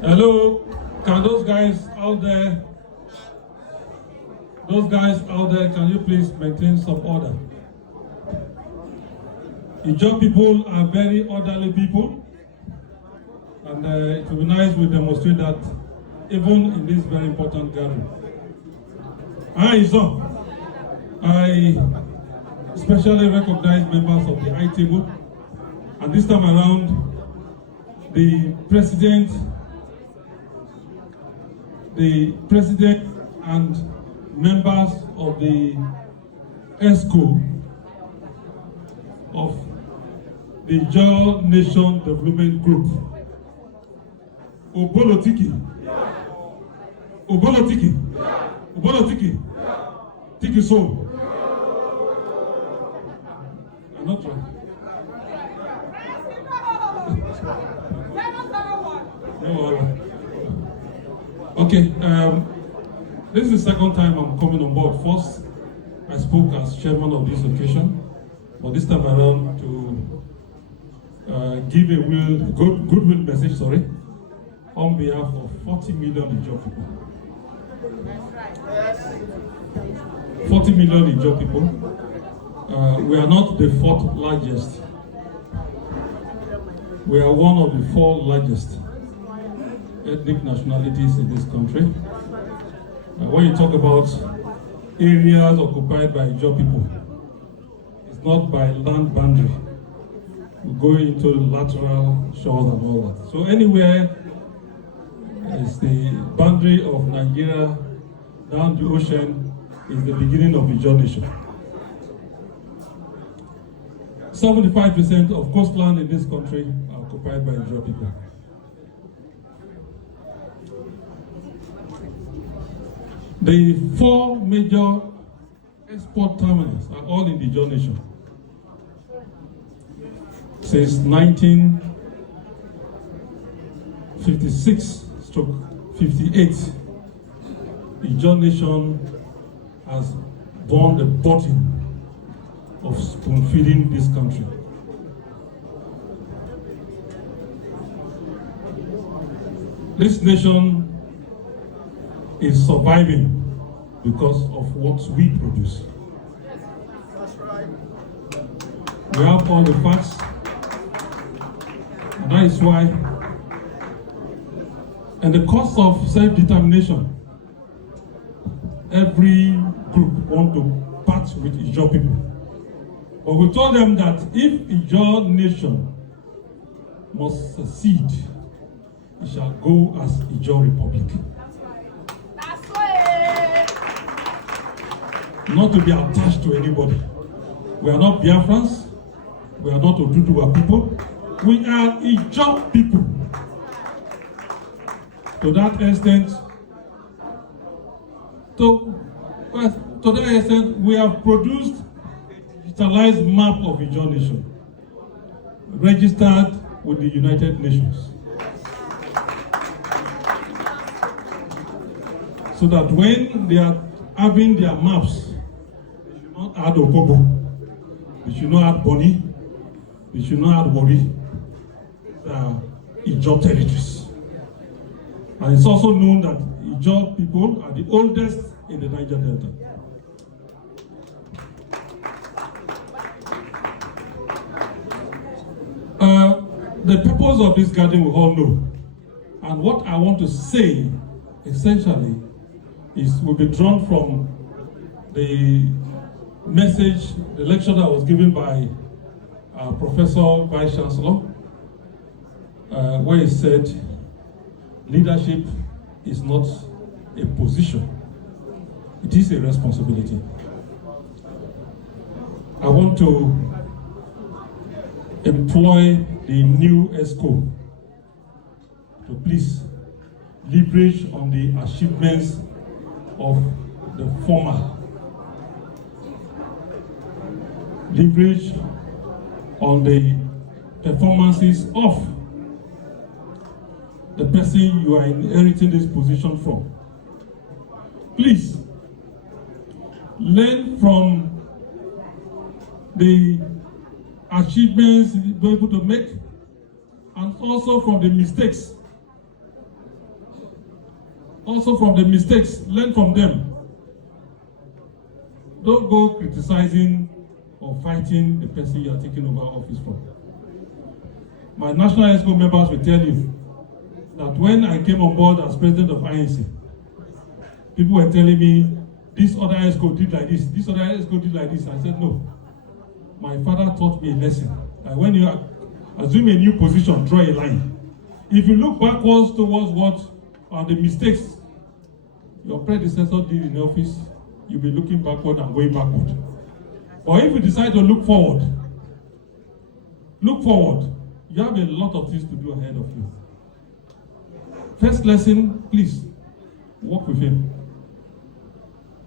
Hello, can those guys out there, can you please maintain some order? Ijaw people are very orderly people, and it will be nice we demonstrate that even in this very important gathering. I especially recognize members of the I table, and this time around, the president and members of the ESCO of the Ijaw Nation Development Group. Obolotiki. Tiki so. I'm not trying. No. Okay, this is the second time I'm coming on board. First, I spoke as chairman of this occasion, but this time around to give a goodwill message, on behalf of 40 million Ijaw people. 40 million Ijaw people. We are not the fourth largest. We are one of the four largest ethnic nationalities in this country. When you talk about areas occupied by Ijaw people, it's not by land boundary. We go into the lateral shores and all that. So anywhere is the boundary of Nigeria down the ocean is the beginning of Ijaw Nation. 75% of coastland in this country are occupied by Ijaw people. The four major export terminals are all in the Ijaw Nation. Since 1956-58, Ijaw Nation has borne the burden of spoon-feeding this country. This nation is surviving because of what we produce. We have all the facts, and that is why, in the cause of self-determination, every group wants to part with Ijaw people. But we told them that if Ijaw Nation must succeed, it shall go as Ijaw Republic. Not to be attached to anybody. We are not Biafrans. We are not Oduduwa people. We are Ijaw people. To that extent, we have produced a digitalized map of Ijaw Nation, registered with the United Nations. So that when they are having their maps, they should not add Okobo, they should not add Boni, they should not add Wori, Ijaw territories. And it's also known that Ijaw people are the oldest in the Niger Delta. The purpose of this gathering we all know. And what I want to say, essentially, will be drawn from the message, the lecture that was given by Professor Vice Chancellor, where he said, leadership is not a position, it is a responsibility. I want to employ the new ESCO to please leverage on the achievements of the former. Leverage on the performances of the person you are inheriting this position from. Please, learn from the achievements we're able to make, and also from the mistakes. Learn from them. Don't go criticizing or fighting the person you are taking over office from. My national ESCO members will tell you that when I came on board as president of INC, people were telling me, this other ESCO did like this, this other ESCO did like this. I said, no. My father taught me a lesson. That when you assume a new position, draw a line. If you look backwards towards what are the mistakes your predecessor did in office, you'll be looking backward and going backward. Or if you decide to look forward, you have a lot of things to do ahead of you. First lesson, please, work with him.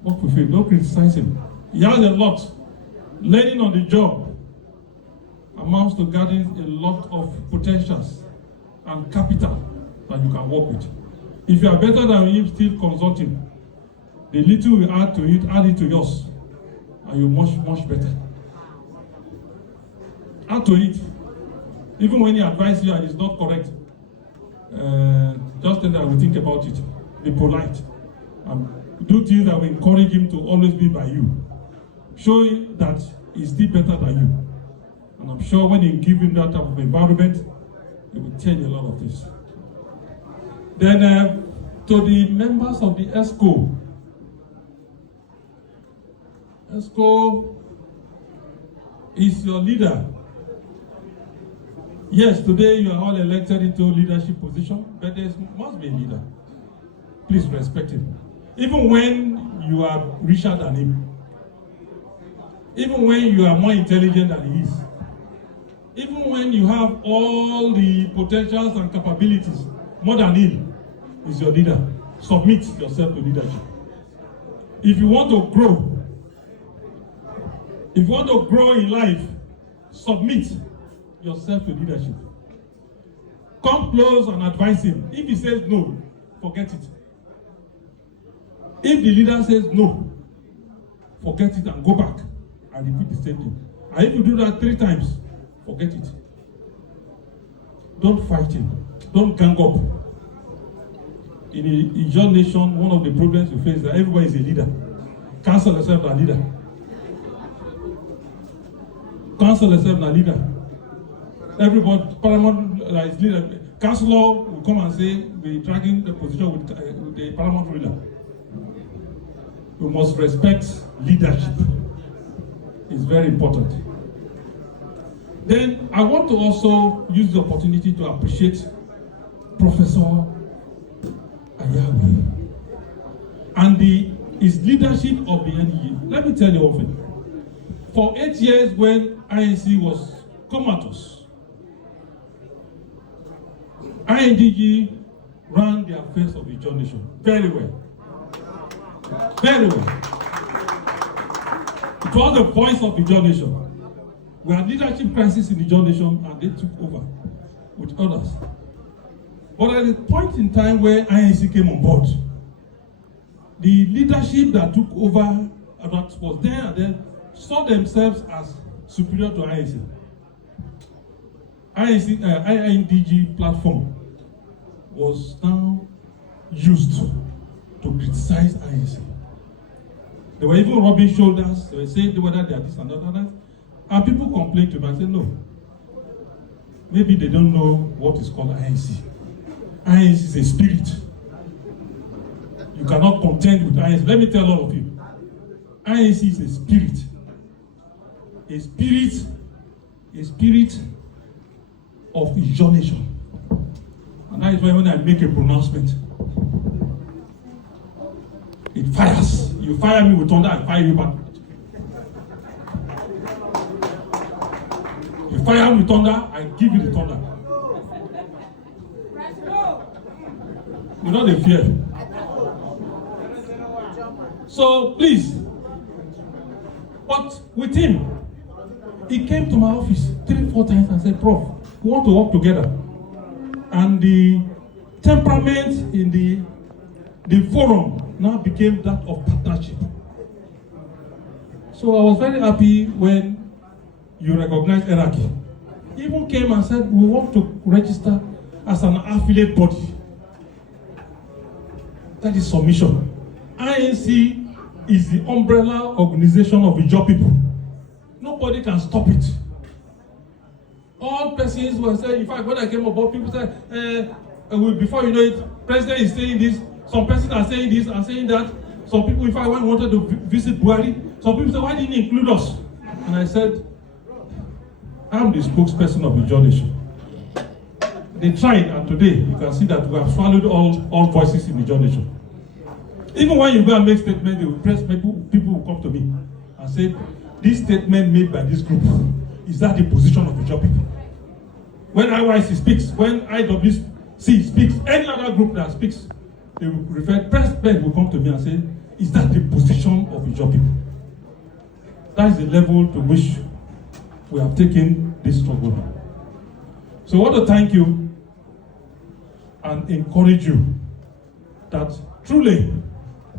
Don't criticize him. He has a lot. Learning on the job amounts to gathering a lot of potentials and capital that you can work with. If you are better than him, still consult him. The little you add to it, add it to yours, and you're much, much better. Add to it. Even when he advises you and it's not correct, just tell that we think about it. Be polite. Do things that will encourage him to always be by you. Show him that he's still better than you. And I'm sure when you give him that type of environment, it will change a lot of things. Then to the members of the ESCO is your leader. Yes, today you are all elected into leadership position, but there must be a leader. Please respect him. Even when you are richer than him, even when you are more intelligent than he is, even when you have all the potentials and capabilities more than him, is your leader. Submit yourself to leadership. If you want to grow in life, submit yourself to leadership. Come close and advise him. If he says no, forget it. If the leader says no, forget it and go back and repeat the same thing. And if you do that 3 times, forget it. Don't fight him. Don't gang up. In Ijaw Nation, one of the problems we face is that everybody is a leader. Council yourself a leader. Council yourself a leader. Everybody, Paramount is leader. Councilor will come and say, we're dragging the position with the Paramount ruler. We must respect leadership. It's very important. Then I want to also use the opportunity to appreciate Professor Ayawe and his leadership of the INDG. Let me tell you one thing. For 8 years when INC was comatose, INDG ran the affairs of the Ijaw Nation very well. Very well. It was the voice of the Ijaw Nation. We had leadership crisis in the Ijaw Nation and they took over with others. But at the point in time where INC came on board, the leadership that took over, that was there and then, saw themselves as superior to INC. INDG platform was now used to criticize INC. They were even rubbing shoulders. They were saying whether they are this and that. And people complained to me and said, no, maybe they don't know what is called INC. INC is a spirit. You cannot contend with INC. Let me tell all of you, INC is a spirit. A spirit of Ijaw Nation. And that is why when I make a pronouncement, it fires. You fire me with thunder, I fire you back. You fire me with thunder, I give you the thunder. Without a fear. So please, but with him, he came to my office 3-4 times and said, Prof, we want to work together. And the temperament in the forum now became that of partnership. So I was very happy when you recognize hierarchy. He even came and said, we want to register as an affiliate body. That is submission. INC is the umbrella organization of Ijaw people. Nobody can stop it. All persons were saying, in fact, when I came aboard, people said, before you know it, president is saying this, some persons are saying this and saying that. Some people, in fact, when wanted to visit Buhari, some people said, why didn't you include us? And I said, I'm the spokesperson of Ijaw Nation. They tried, and today you can see that we have swallowed all voices in Ijaw Nation. Even when you go and make statements, they will press people will come to me and say, this statement made by this group, is that the position of Ijaw people? When IYC speaks, when IWC speaks, any other group that speaks, they will refer, president will come to me and say, is that the position of Ijaw people? That is the level to which we have taken this struggle. So I want to thank you and encourage you that truly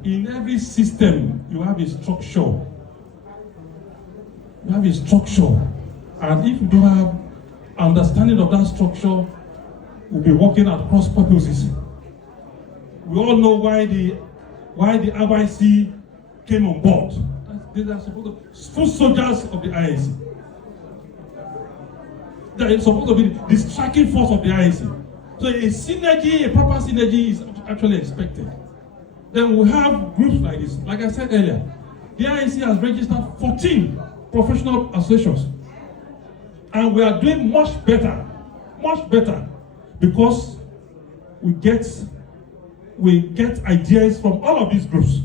in every system you have a structure. You have a structure, and if you don't have understanding of that structure, we'll be working at cross purposes. We all know why the IYC came on board. They are supposed to be foot soldiers of the INC. They are supposed to be the striking force of the INC. So a synergy, a proper synergy is actually expected. Then we have groups like this. Like I said earlier, the INC has registered 14 professional associations. And we are doing much better, because we get ideas from all of these groups.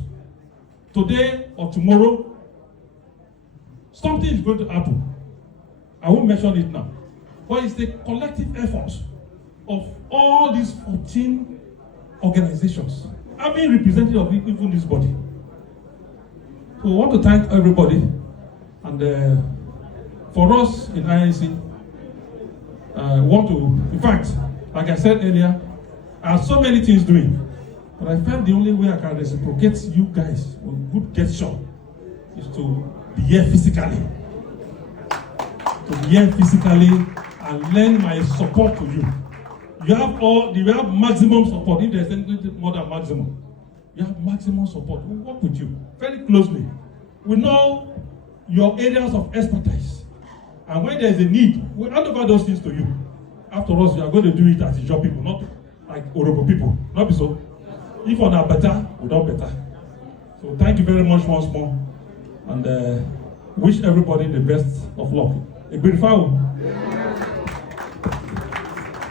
Today or tomorrow, something is going to happen. I won't mention it now. But it's the collective effort of all these 14 organizations. I'm being representative of even this body. So I want to thank everybody. And for us in INC, in fact, like I said earlier, I have so many things doing. But I felt the only way I can reciprocate you guys with good gesture is to be here physically. To be here physically and lend my support to you. You have maximum support. If there's anything more than maximum, you have maximum support. We work with you very closely. We know your areas of expertise. And when there's a need, we hand over those things to you. After us, you are going to do it as Ijaw people, not like Orobo people. Not be so. If on are better, we don't better. So thank you very much once more. And wish everybody the best of luck. A beautiful one.